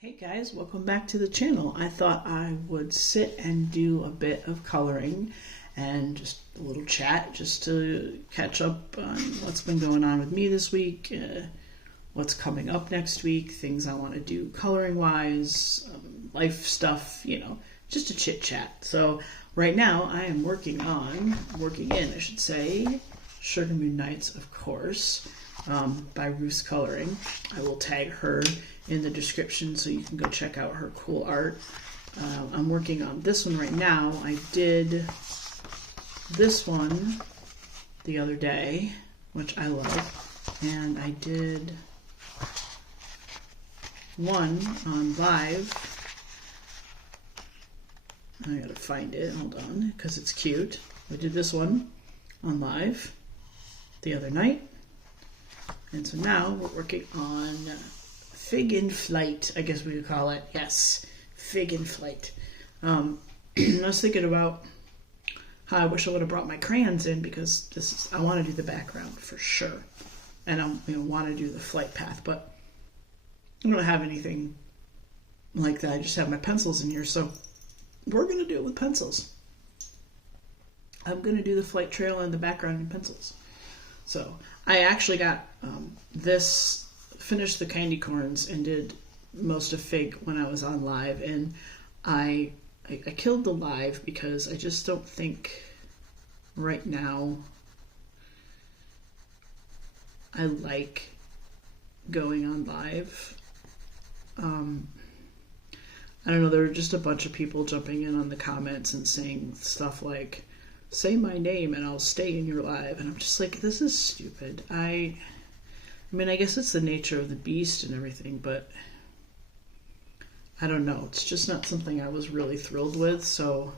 Hey guys, welcome back to the channel. I thought I would sit and do a bit of coloring and just a little chat just to catch up on what's been going on with me this week, what's coming up next week, things I want to do coloring wise, life stuff, just a chit chat. So right now I am working in, I should say, Sugar Moon Nights, of course, by Ruth's Coloring. I will tag her in the description so you can go check out her cool art. I'm working on this one right now. I did this one the other day, which I love, and I did one on live. I gotta find it, hold on, because it's cute. I did this one on live the other night, and so now we're working on Fig in Flight, I guess we could call it. Yes, Fig in Flight. I was thinking about how I wish I would have brought my crayons in, because I want to do the background for sure, and I want to do the flight path, but I don't have anything like that. I just have my pencils in here, so we're going to do it with pencils. I'm going to do the flight trail and the background in pencils. So I actually got finished the candy corns and did most of Fig when I was on live, and I killed the live because I just don't think right now I like going on live. I don't know, there were just a bunch of people jumping in on the comments and saying stuff like, say my name and I'll stay in your live, and I'm just like, this is stupid. I mean, I guess it's the nature of the beast and everything, but I don't know. It's just not something I was really thrilled with, so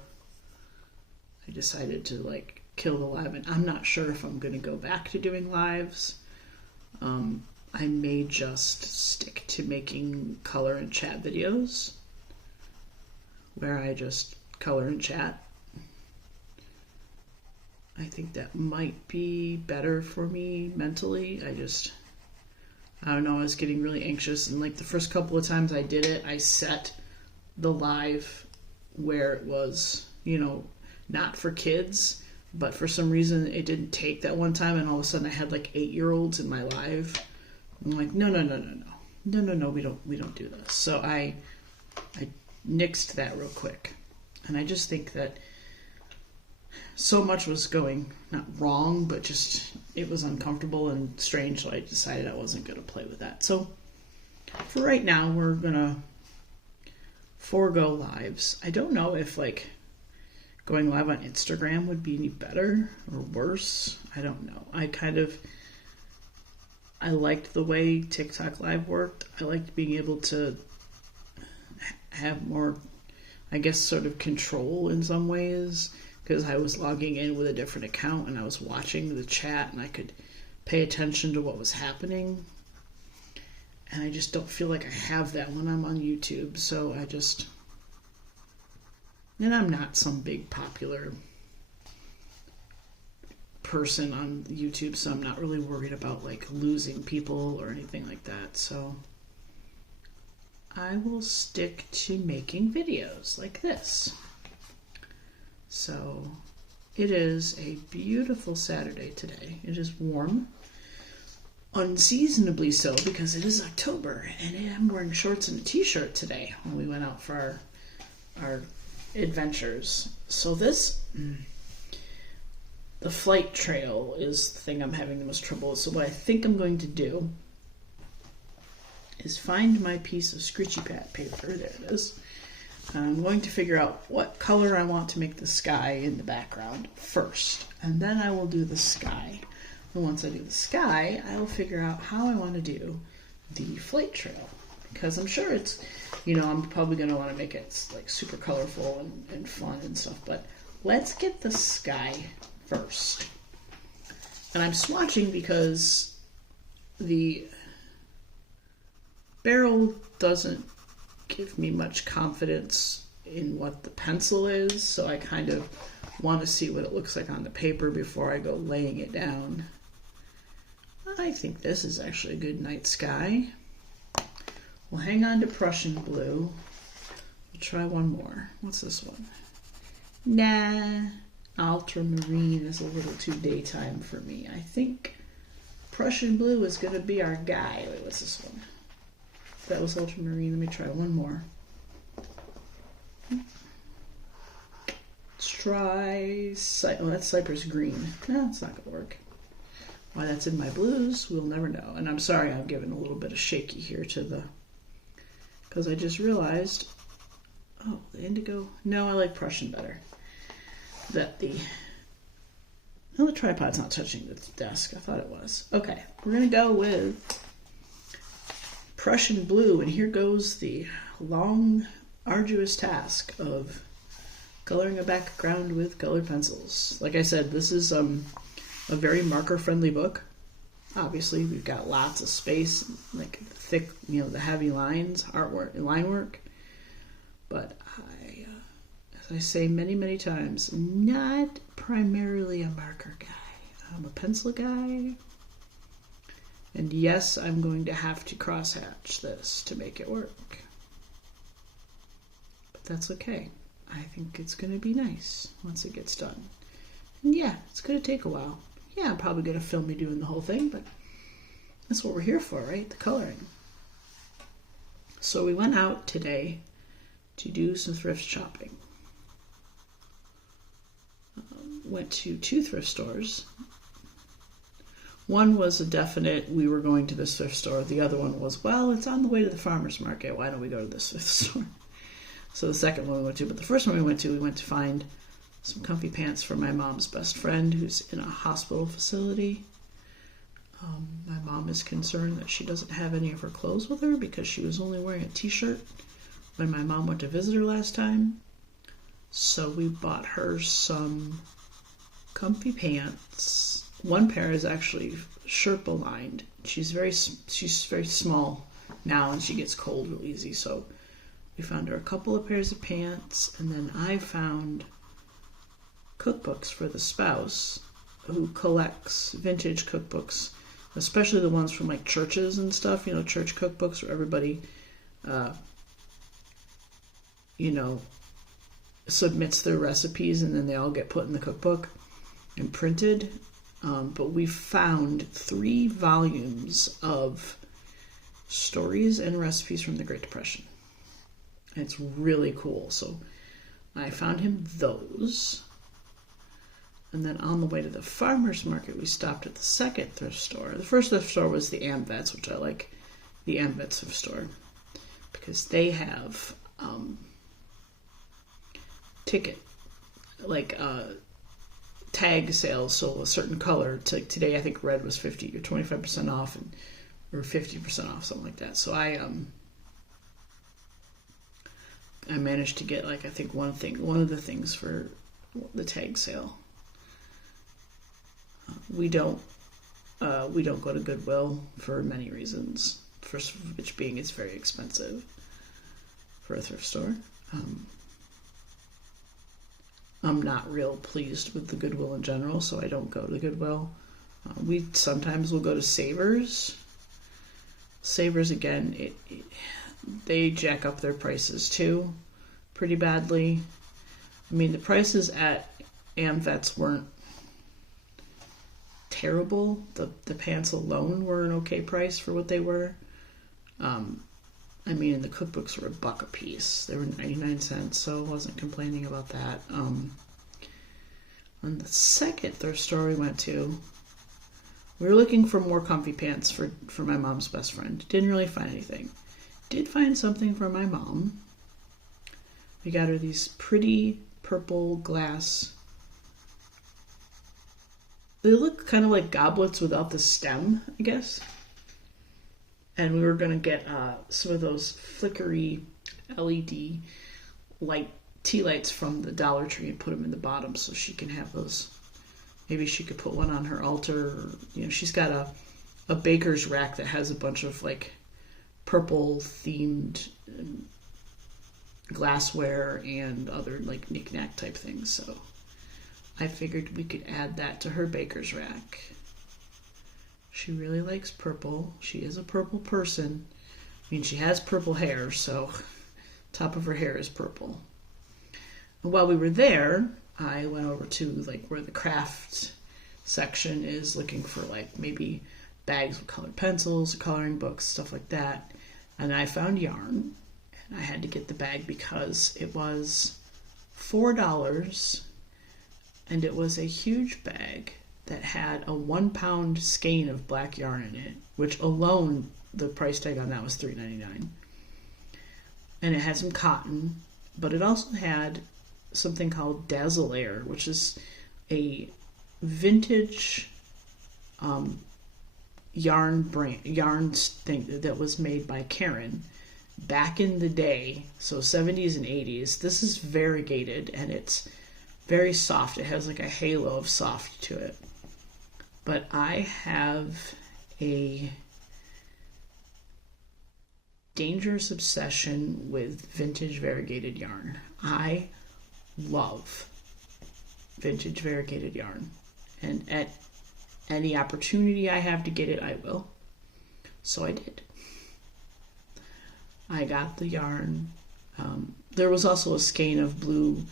I decided to kill the live, and I'm not sure if I'm going to go back to doing lives. I may just stick to making color and chat videos where I just color and chat. I think that might be better for me mentally. I don't know, I was getting really anxious, and the first couple of times I did it, I set the live where it was, not for kids, but for some reason it didn't take that one time, and all of a sudden I had 8-year-olds in my live. I'm like, no, we don't do this. So I nixed that real quick, and I just think that so much was going, not wrong, but just it was uncomfortable and strange, so I decided I wasn't going to play with that. So for right now, we're going to forego lives. I don't know if going live on Instagram would be any better or worse. I don't know. I liked the way TikTok Live worked. I liked being able to have more, I guess, sort of control in some ways, because I was logging in with a different account and I was watching the chat and I could pay attention to what was happening. And I just don't feel like I have that when I'm on YouTube. So and I'm not some big popular person on YouTube, so I'm not really worried about losing people or anything like that. So I will stick to making videos like this. So it is a beautiful Saturday today. It is warm, unseasonably so, because it is October, and I'm wearing shorts and a t-shirt today when we went out for our adventures. So the flight trail is the thing I'm having the most trouble with. So what I think I'm going to do is find my piece of Scritchy Pat paper. There it is. I'm going to figure out what color I want to make the sky in the background first, and then I will do the sky. And once I do the sky, I will figure out how I want to do the flight trail, because I'm sure it's, I'm probably going to want to make it super colorful and fun and stuff, but let's get the sky first. And I'm swatching because the barrel doesn't give me much confidence in what the pencil is, so I kind of want to see what it looks like on the paper before I go laying it down. I think this is actually a good night sky. We'll hang on to Prussian blue. We'll try one more. What's this one? Nah, ultramarine is a little too daytime for me. I think Prussian blue is going to be our guy. Wait, what's this one? That was ultramarine. Let me try one more. Let's try, that's cypress green. No, it's not going to work. Why that's in my blues, we'll never know. And I'm sorry I'm giving a little bit of shaky here to the, because I just realized, oh, the indigo. No, I like Prussian better. No, the tripod's not touching the desk. I thought it was. Okay, we're going to go with Prussian blue, and here goes the long, arduous task of coloring a background with colored pencils. Like I said, this is a very marker-friendly book. Obviously, we've got lots of space, like thick, the heavy lines, artwork, line work. But as I say many, many times, not primarily a marker guy. I'm a pencil guy. And yes, I'm going to have to crosshatch this to make it work. But that's okay. I think it's going to be nice once it gets done. And yeah, it's going to take a while. Yeah, I'm probably going to film me doing the whole thing, but that's what we're here for, right? The coloring. So we went out today to do some thrift shopping. Went to 2 thrift stores. One was a definite, we were going to this thrift store. The other one was, well, it's on the way to the farmer's market. Why don't we go to this thrift store? So the second one we went to, but the first one we went to find some comfy pants for my mom's best friend who's in a hospital facility. My mom is concerned that she doesn't have any of her clothes with her because she was only wearing a t-shirt when my mom went to visit her last time. So we bought her some comfy pants. One pair is actually Sherpa lined. She's very small now and she gets cold real easy. So we found her a couple of pairs of pants, and then I found cookbooks for the spouse who collects vintage cookbooks, especially the ones from like churches and stuff, church cookbooks where everybody, submits their recipes and then they all get put in the cookbook and printed. But we found 3 volumes of stories and recipes from the Great Depression. And it's really cool. So I found him those. And then on the way to the farmer's market, we stopped at the second thrift store. The first thrift store was the AmVets, which I like the AmVets thrift store because they have tag sales. So a certain color, today I think red was 50 or 25% off, or 50% off, something like that. So I managed to get one of the things for the tag sale. We don't go to Goodwill for many reasons. First of which being it's very expensive for a thrift store. I'm not real pleased with the Goodwill in general, so I don't go to Goodwill. We sometimes will go to Savers. Savers, again, they jack up their prices too pretty badly. I mean, the prices at AmVets weren't terrible. The pants alone were an okay price for what they were. And the cookbooks were $1 a piece. They were 99 cents, so I wasn't complaining about that. On the second thrift store we went to, we were looking for more comfy pants for my mom's best friend. Didn't really find anything. Did find something for my mom. We got her these pretty purple glass. They look kind of like goblets without the stem, I guess. And we were going to get some of those flickery LED tea lights from the Dollar Tree and put them in the bottom so she can have those. Maybe she could put one on her altar. Or, she's got a baker's rack that has a bunch of purple themed glassware and other knick-knack type things. So I figured we could add that to her baker's rack. She really likes purple. She is a purple person. mean, she has purple hair, so top of her hair is purple. And while we were there, I went over to like where the craft section is, looking for like maybe bags with colored pencils, coloring books, stuff like that. And I found yarn. And I had to get the bag because it was $4, and it was a huge bag that had a 1 pound skein of black yarn in it, which alone, the price tag on that was $3.99. And it had some cotton, but it also had something called Dazzle Air, which is a vintage yarn thing that was made by Karen back in the day, so 70s and 80s. This is variegated and it's very soft. It has like a halo of soft to it. But I have a dangerous obsession with vintage variegated yarn. I love vintage variegated yarn, and at any opportunity I have to get it, I will. So I did. I got the yarn. There was also a skein of blue,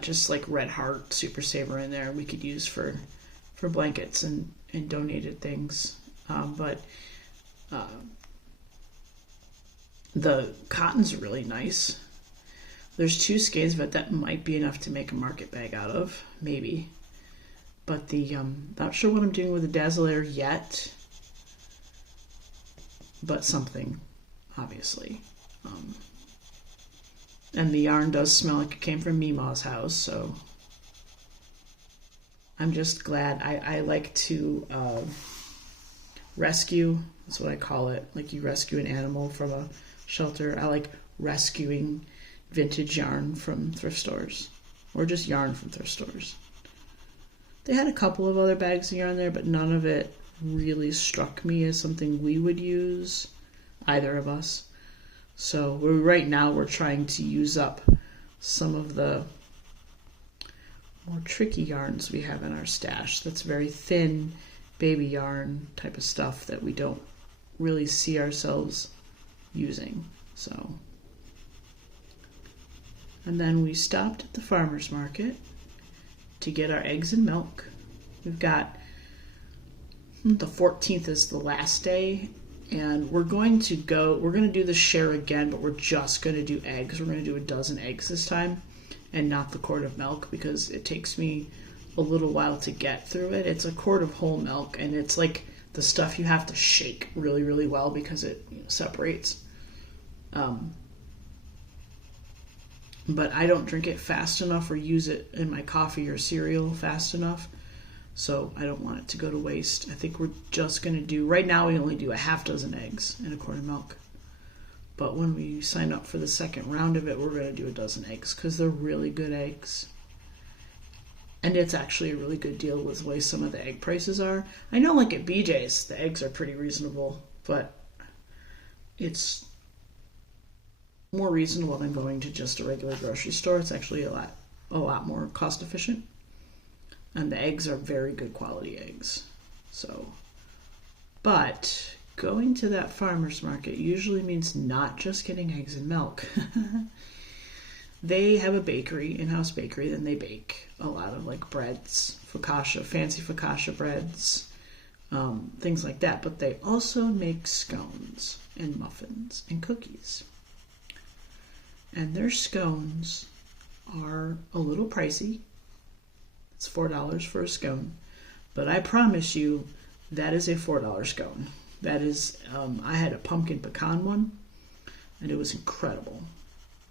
just like Red Heart Super Saver in there we could use for blankets and donated things. But the cotton's really nice. There's 2 skeins, but that might be enough to make a market bag out of, maybe. But the not sure what I'm doing with the Dazzle Air yet, but something, obviously. And the yarn does smell like it came from Mima's house, so I'm just glad. I like to rescue, that's what I call it, like you rescue an animal from a shelter. I like rescuing vintage yarn from thrift stores, or just yarn from thrift stores. They had a couple of other bags of yarn there, but none of it really struck me as something we would use, either of us. So right now we're trying to use up some of the more tricky yarns we have in our stash. That's very thin baby yarn type of stuff that we don't really see ourselves using. So, and then we stopped at the farmer's market to get our eggs and milk. We've got, the 14th is the last day, and we're going to do the share again, but we're just going to do eggs. We're going to do a dozen eggs this time and not the quart of milk, because it takes me a little while to get through it. It's a quart of whole milk, and it's like the stuff you have to shake really, really well because it separates. But I don't drink it fast enough or use it in my coffee or cereal fast enough, so I don't want it to go to waste. I think we're just going to do, right now we only do a half dozen eggs and a quart of milk. But when we sign up for the second round of it, we're going to do a dozen eggs because they're really good eggs. And it's actually a really good deal with the way some of the egg prices are. I know like at BJ's, the eggs are pretty reasonable, but it's more reasonable than going to just a regular grocery store. It's actually a lot more cost efficient. And the eggs are very good quality eggs. So, but going to that farmer's market usually means not just getting eggs and milk. They have a bakery, in-house bakery, and they bake a lot of like breads, focaccia, fancy focaccia breads, things like that. But they also make scones and muffins and cookies. And their scones are a little pricey. It's $4 for a scone. But I promise you, that is a $4 scone. That is, I had a pumpkin pecan one, and it was incredible.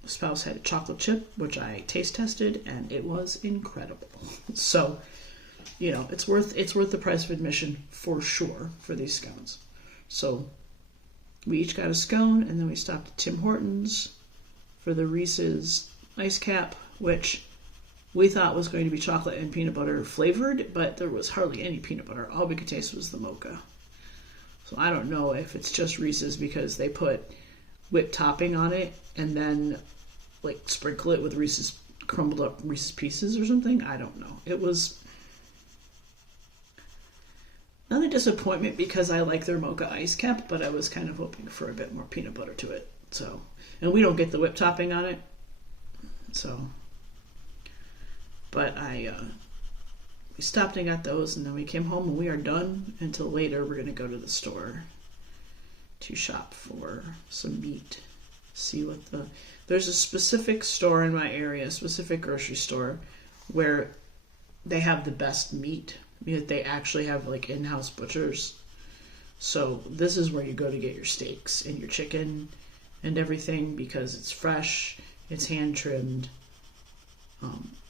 The spouse had a chocolate chip, which I taste tested, and it was incredible. So, it's worth the price of admission for sure for these scones. So, we each got a scone, and then we stopped at Tim Hortons for the Reese's Ice Cap, which we thought was going to be chocolate and peanut butter flavored, but there was hardly any peanut butter. All we could taste was the mocha. So I don't know if it's just Reese's because they put whipped topping on it and then like sprinkle it with Reese's crumbled up Reese's Pieces or something. I don't know. It was not a disappointment because I like their mocha ice cap, but I was kind of hoping for a bit more peanut butter to it. So, and we don't get the whip topping on it. So, but we stopped and got those, and then we came home, and we are done until later. We're going to go to the store to shop for some meat. See what there's a specific store in my area, a specific grocery store, where they have the best meat. They actually have like in-house butchers. So this is where you go to get your steaks and your chicken and everything, because it's fresh, it's hand trimmed,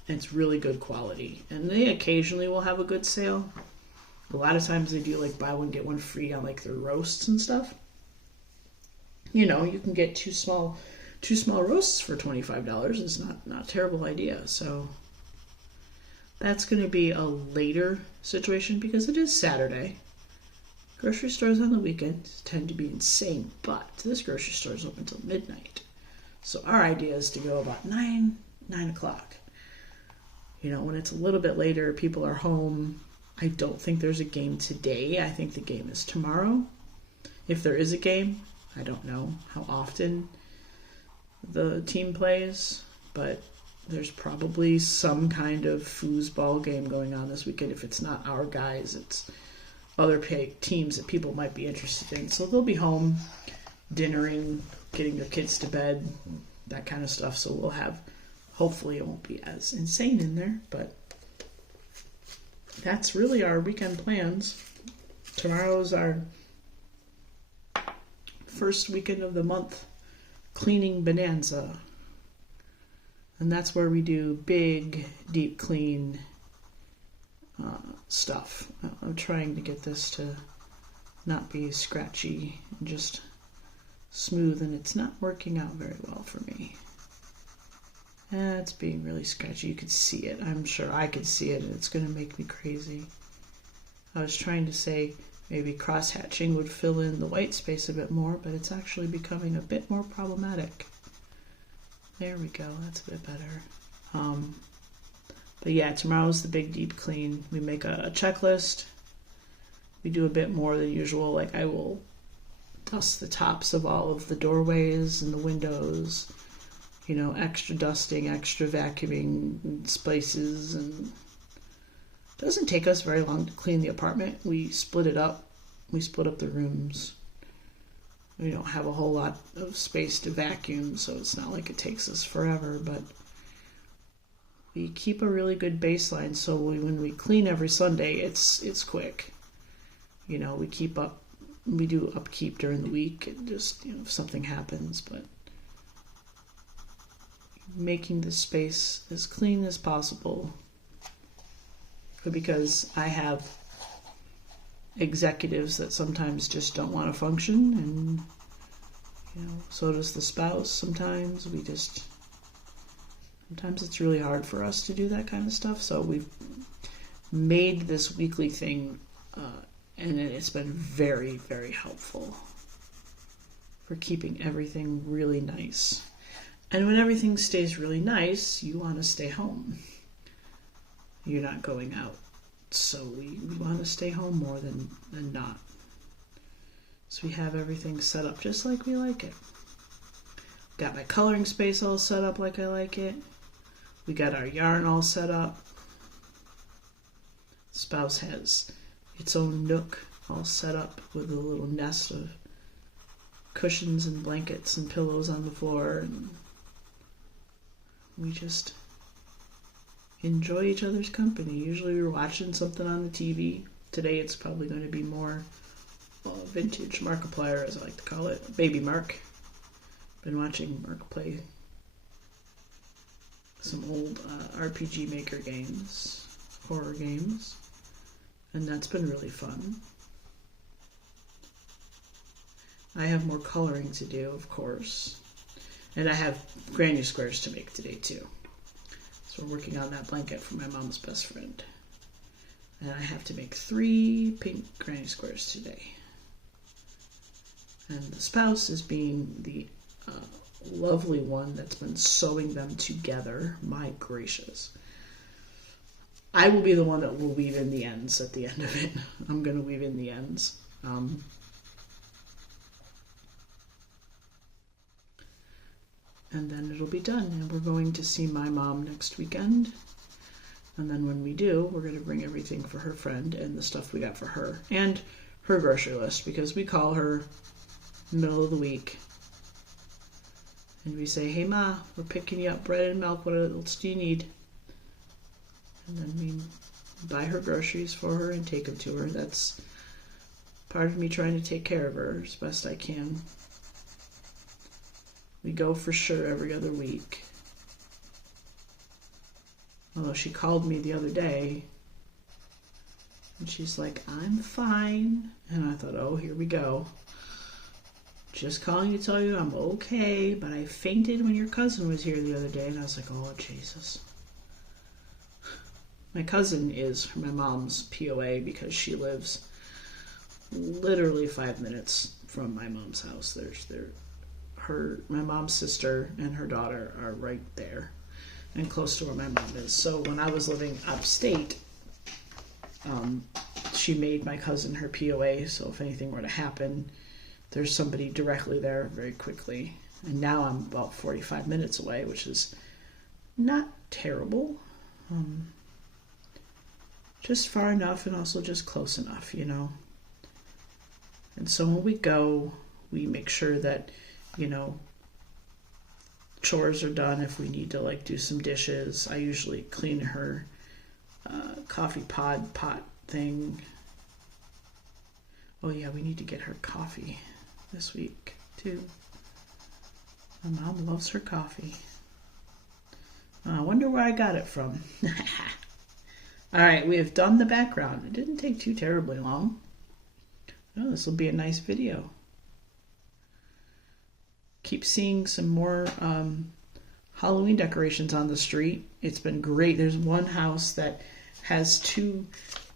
it's really good quality. And they occasionally will have a good sale. A lot of times they do like buy one get one free on like their roasts and stuff. You know, you can get two small roasts for $25. It's not a terrible idea. So that's going to be a later situation because it is Saturday. Grocery stores on the weekends tend to be insane, but this grocery store is open until midnight. So our idea is to go about 9 o'clock. You know, when it's a little bit later, people are home. I don't think there's a game today. I think the game is tomorrow. If there is a game, I don't know how often the team plays, but there's probably some kind of foosball game going on this weekend. If it's not our guys, it's other teams that people might be interested in. So they'll be home, dinnering, getting their kids to bed, that kind of stuff. So we'll have, hopefully it won't be as insane in there, but that's really our weekend plans. Tomorrow's our first weekend of the month cleaning bonanza. And that's where we do big, deep clean stuff. I'm trying to get this to not be scratchy and just smooth, and it's not working out very well for me. It's being really scratchy. You could see it. I'm sure I could see it, and it's going to make me crazy. I was trying to say maybe cross-hatching would fill in the white space a bit more, but it's actually becoming a bit more problematic. There we go. That's a bit better. But yeah, tomorrow's the big deep clean. We make a checklist. We do a bit more than usual. Like I will dust the tops of all of the doorways and the windows. You know, extra dusting, extra vacuuming spaces, and it doesn't take us very long to clean the apartment. We split it up. We split up the rooms. We don't have a whole lot of space to vacuum, so it's not like it takes us forever, but we keep a really good baseline, so when we clean every Sunday, it's quick. You know, we do upkeep during the week, and just, you know, if something happens, but making the space as clean as possible, because I have executives that sometimes just don't want to function, and you know, so does the spouse. Sometimes it's really hard for us to do that kind of stuff. So we've made this weekly thing, and it's been very, very helpful for keeping everything really nice. And when everything stays really nice, you want to stay home. You're not going out. So we want to stay home more than not. So we have everything set up just like we like it. Got my coloring space all set up like I like it. We got our yarn all set up. Spouse has its own nook all set up with a little nest of cushions and blankets and pillows on the floor, and we just enjoy each other's company. Usually we're watching something on the TV. Today it's probably going to be more vintage Markiplier, as I like to call it. Baby Mark. Been watching Mark play some old RPG Maker games, horror games, and that's been really fun. I have more coloring to do, of course, and I have granny squares to make today too. So we're working on that blanket for my mom's best friend, and I have to make 3 pink granny squares today. And the spouse is being the lovely one that's been sewing them together. My gracious. I will be the one that will weave in the ends at the end of it. I'm going to weave in the ends. And then it'll be done. And we're going to see my mom next weekend. And then when we do, we're going to bring everything for her friend and the stuff we got for her. And her grocery list, because we call her middle of the week. And we say, hey Ma, we're picking you up bread and milk. What else do you need? And then we buy her groceries for her and take them to her. That's part of me trying to take care of her as best I can. We go for sure every other week. Although she called me the other day and she's like, I'm fine. And I thought, oh, here we go. Just calling to tell you I'm okay, but I fainted when your cousin was here the other day. And I was like, oh, Jesus. My cousin is my mom's POA because she lives literally 5 minutes from my mom's house. My mom's sister and her daughter are right there and close to where my mom is. So when I was living upstate, she made my cousin her POA. So if anything were to happen, there's somebody directly there very quickly. And now I'm about 45 minutes away, which is not terrible. Just far enough and also just close enough, you know. And so when we go, we make sure that, you know, chores are done. If we need to like do some dishes, I usually clean her coffee pot thing. Oh yeah, we need to get her coffee this week too. My mom loves her coffee. I wonder where I got it from. All right, we have done the background. It didn't take too terribly long. Oh, this will be a nice video. Keep seeing some more Halloween decorations on the street. It's been great. There's one house that has two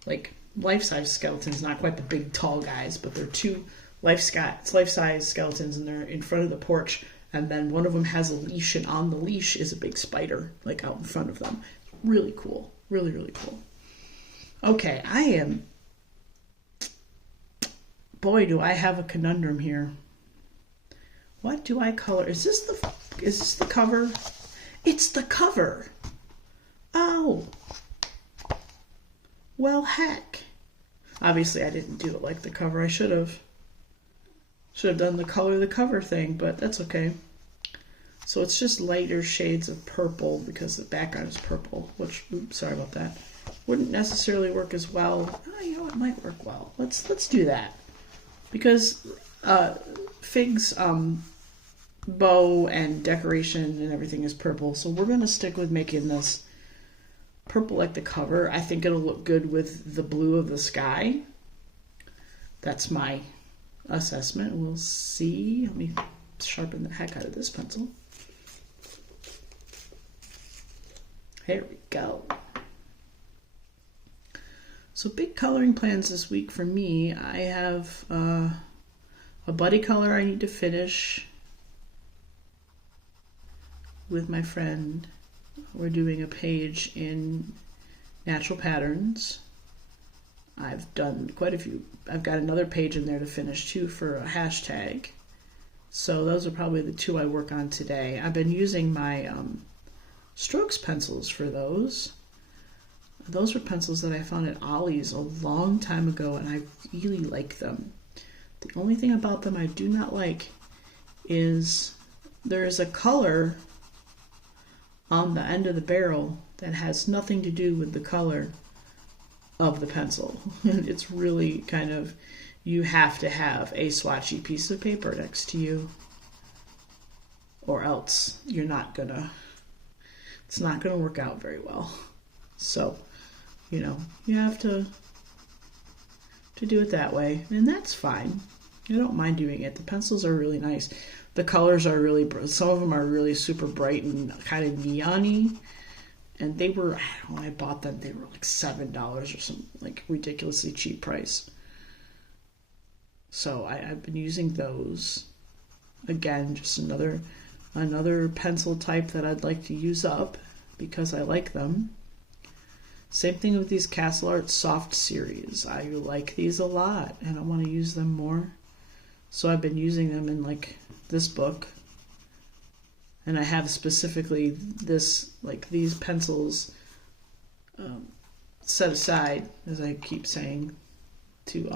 like life-size skeletons, not quite the big tall guys, but they're two life-size skeletons, and they're in front of the porch. And then one of them has a leash, and on the leash is a big spider, like out in front of them. Really cool. Really, really cool. Okay, boy, do I have a conundrum here. What do I color? Is this the cover? It's the cover. Oh. Well, heck. Obviously, I didn't do it like the cover. I should have done the color of the cover thing, but that's okay. So it's just lighter shades of purple because the background is purple, which, oops, sorry about that. Wouldn't necessarily work as well. Oh, you know, it might work well. Let's do that. Because Fig's bow and decoration and everything is purple, so we're going to stick with making this purple like the cover. I think it'll look good with the blue of the sky. That's my assessment. We'll see. Let me sharpen the heck out of this pencil. There we go. So big coloring plans this week for me. I have a buddy color I need to finish with my friend. We're doing a page in Natural Patterns. I've done quite a few. I've got another page in there to finish too for a hashtag. So those are probably the two I work on today. I've been using my Strokes pencils for those. Those were pencils that I found at Ollie's a long time ago, and I really like them. The only thing about them I do not like is there is a color on the end of the barrel that has nothing to do with the color of the pencil. And it's really kind of, you have to have a swatchy piece of paper next to you, or else you're not gonna, it's not gonna work out very well. So, you know, you have to do it that way, and that's fine. I don't mind doing it. The pencils are really nice. The colors are really, some of them are really super bright and kind of neon-y. And they were, I don't know, when I bought them, they were like $7 or some like ridiculously cheap price. So I've been using those. Again, just another pencil type that I'd like to use up because I like them. Same thing with these Castle Art Soft series. I like these a lot and I want to use them more. So I've been using them in like this book. And I have specifically this, like these pencils set aside, as I keep saying, to,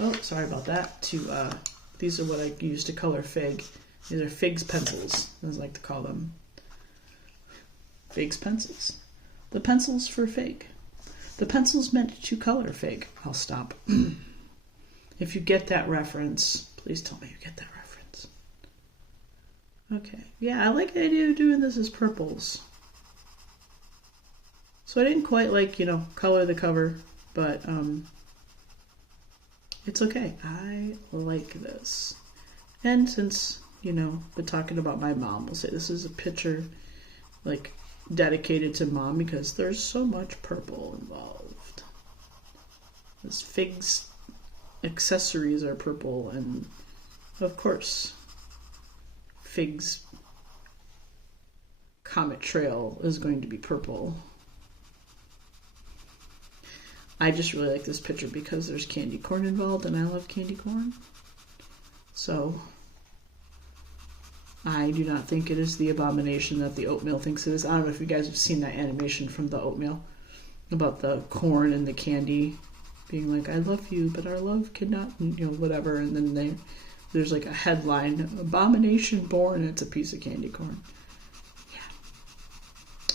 oh, sorry about that, to, these are what I use to color Fig. These are Fig's pencils, as I like to call them. Fig's pencils. The pencils for Fig. The pencils meant to color Fig. I'll stop. If you get that reference, please tell me you get that reference. Okay. Yeah, I like the idea of doing this as purples. So I didn't quite like, color the cover, but it's okay. I like this. And since, we're talking about my mom, we'll say this is a picture, like, dedicated to Mom because there's so much purple involved. This Fig's accessories are purple, and of course Fig's Comet Trail is going to be purple. I just really like this picture because there's candy corn involved and I love candy corn. So I do not think it is the abomination that the oatmeal thinks it is. I don't know if you guys have seen that animation from the oatmeal about the corn and the candy being like, I love you, but our love cannot, whatever. And then there's like a headline, abomination born, and it's a piece of candy corn. Yeah.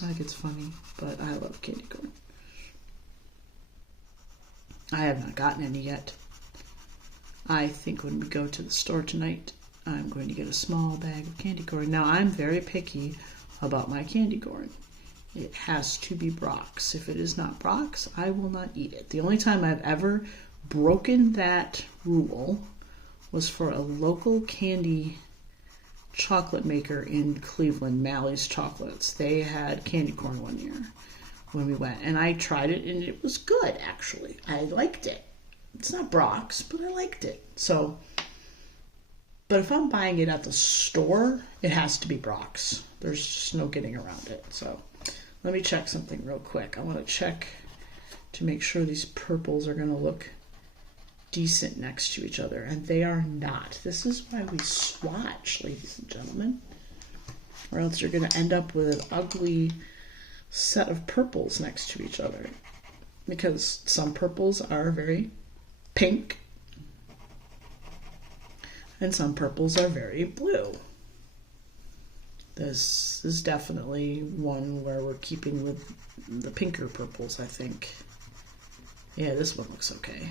I think it's funny, but I love candy corn. I have not gotten any yet. I think when we go to the store tonight, I'm going to get a small bag of candy corn. Now, I'm very picky about my candy corn. It has to be Brock's. If it is not Brock's, I will not eat it. The only time I've ever broken that rule was for a local candy chocolate maker in Cleveland, Mally's Chocolates. They had candy corn one year when we went, and I tried it, and it was good, actually. I liked it. It's not Brock's, but I liked it. But if I'm buying it at the store, it has to be Brock's. There's just no getting around it. So let me check something real quick. I want to check to make sure these purples are going to look decent next to each other. And they are not. This is why we swatch, ladies and gentlemen. Or else you're going to end up with an ugly set of purples next to each other. Because some purples are very pink. And some purples are very blue. This is definitely one where we're keeping with the pinker purples, I think. Yeah, this one looks okay.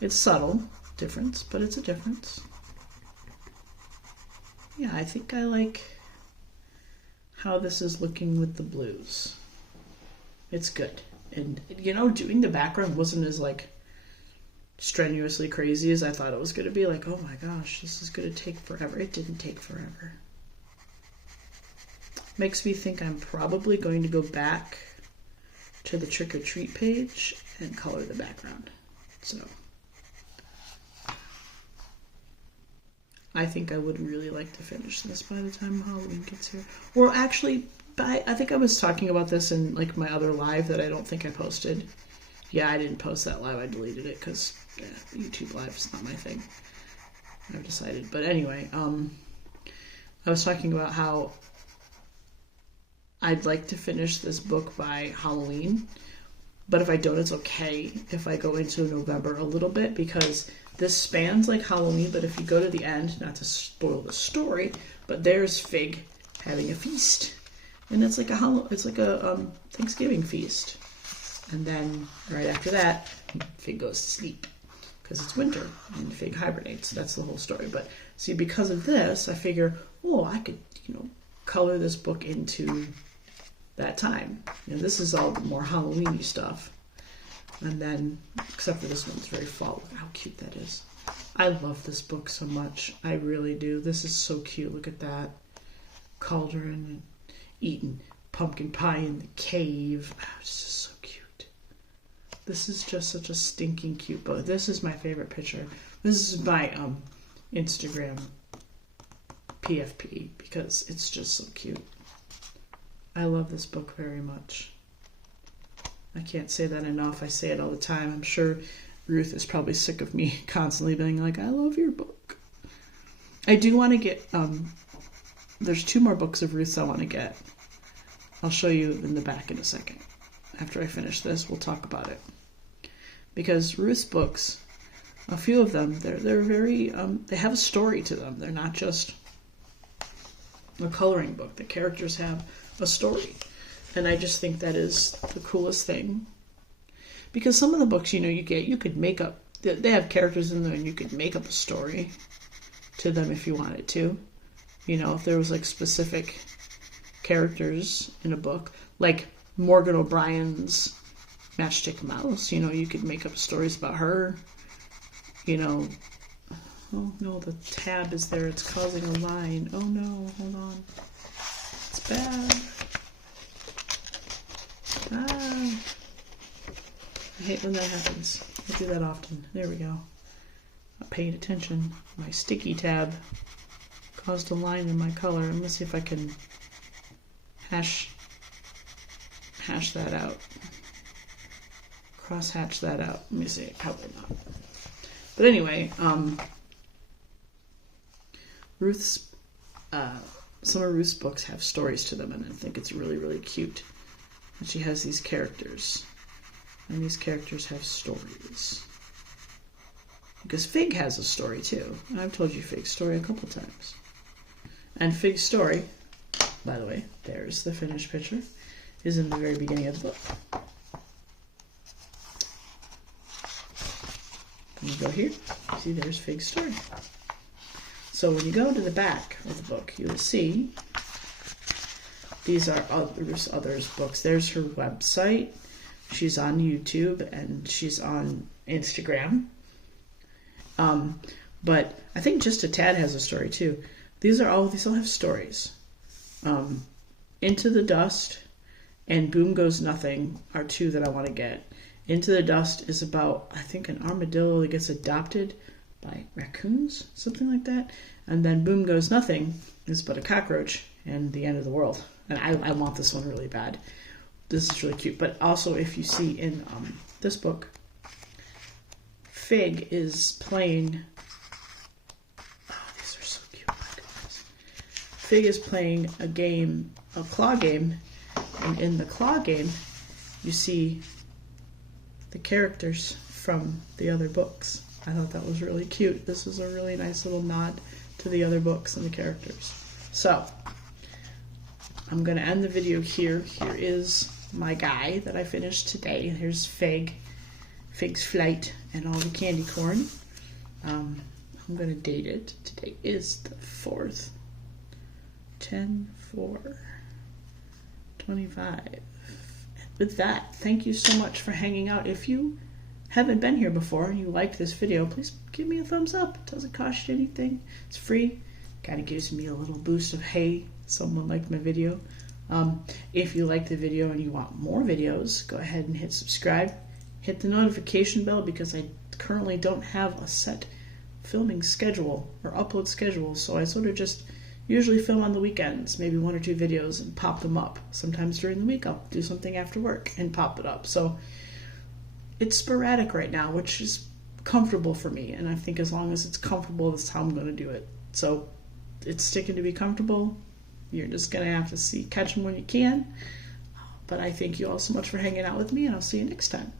It's subtle difference, but it's a difference. Yeah, I think I like how this is looking with the blues. It's good. And, doing the background wasn't as, strenuously crazy as I thought it was going to be. Like, oh my gosh, this is going to take forever. It didn't take forever. Makes me think I'm probably going to go back to the Trick or Treat page and color the background. So I think I would really like to finish this by the time Halloween gets here. Or actually, I think I was talking about this in my other live that I don't think I posted. Yeah, I didn't post that live. I deleted it because YouTube Live is not my thing. I've decided. But anyway, I was talking about how I'd like to finish this book by Halloween. But if I don't, it's okay if I go into November a little bit because this spans Halloween. But if you go to the end, not to spoil the story, but there's Fig having a feast. And it's like a Thanksgiving feast. And then right after that, Fig goes to sleep because it's winter and Fig hibernates. That's the whole story. But see, because of this, I figure, I could, color this book into that time. This is all the more Halloween-y stuff. And then, except for this one, it's very fall. Look how cute that is. I love this book so much. I really do. This is so cute. Look at that. Cauldron and eating pumpkin pie in the cave. It's just so cute. This is just such a stinking cute book. This is my favorite picture. This is my Instagram PFP because it's just so cute. I love this book very much. I can't say that enough. I say it all the time. I'm sure Ruth is probably sick of me constantly being like, I love your book. I do want to get, there's 2 more books of Ruth's I want to get. I'll show you in the back in a second. After I finish this, we'll talk about it. Because Ruth's books, a few of them, they're very, they have a story to them. They're not just a coloring book. The characters have a story. And I just think that is the coolest thing. Because some of the books, you could make up, they have characters in there and you could make up a story to them if you wanted to. If there was like specific characters in a book, like Morgan O'Brien's Matchstick Mouse, you could make up stories about her. Oh no, the tab is there, it's causing a line. Oh no, hold on. It's bad. I hate when that happens. I do that often. There we go. Not paying attention. My sticky tab caused a line in my color. I'm gonna see if I can hash that out. Cross-hatch that out. Let me see. Probably not. But anyway, Ruth's some of Ruth's books have stories to them, and I think it's really, really cute. And she has these characters, and these characters have stories. Because Fig has a story too. And I've told you Fig's story a couple times. And Fig's story, by the way, there's the finished picture, is in the very beginning of the book. And you go here, see there's Fig's story. So when you go to the back of the book, you'll see these are others books. There's her website. She's on YouTube and she's on Instagram. But I think Just a Tad has a story too. These all have stories. Into the Dust and Boom Goes Nothing are 2 that I want to get. Into the Dust is about, I think, an armadillo that gets adopted by raccoons, something like that. And then Boom Goes Nothing is about a cockroach and the end of the world. And I want this one really bad. This is really cute. But also, if you see in this book, Fig is playing... Oh, these are so cute. My goodness. Fig is playing a game, a claw game. And in the claw game, you see the characters from the other books. I thought that was really cute. This was a really nice little nod to the other books and the characters. So, I'm going to end the video here. Here is my guy that I finished today. Here's Fig, Fig's Flight, and all the candy corn. I'm going to date it. Today is the 4th. 10/4/25. With that, thank you so much for hanging out. If you haven't been here before and you like this video, please give me a thumbs up. It doesn't cost you anything. It's free. Kind of gives me a little boost of, hey, someone liked my video. If you like the video and you want more videos, go ahead and hit subscribe. Hit the notification bell because I currently don't have a set filming schedule or upload schedule, so I sort of just usually film on the weekends, maybe 1 or 2 videos and pop them up. Sometimes during the week I'll do something after work and pop it up. So it's sporadic right now, which is comfortable for me, and I think as long as it's comfortable, that's how I'm going to do it. So it's sticking to be comfortable. You're just going to have to catch them when you can. But I thank you all so much for hanging out with me, and I'll see you next time.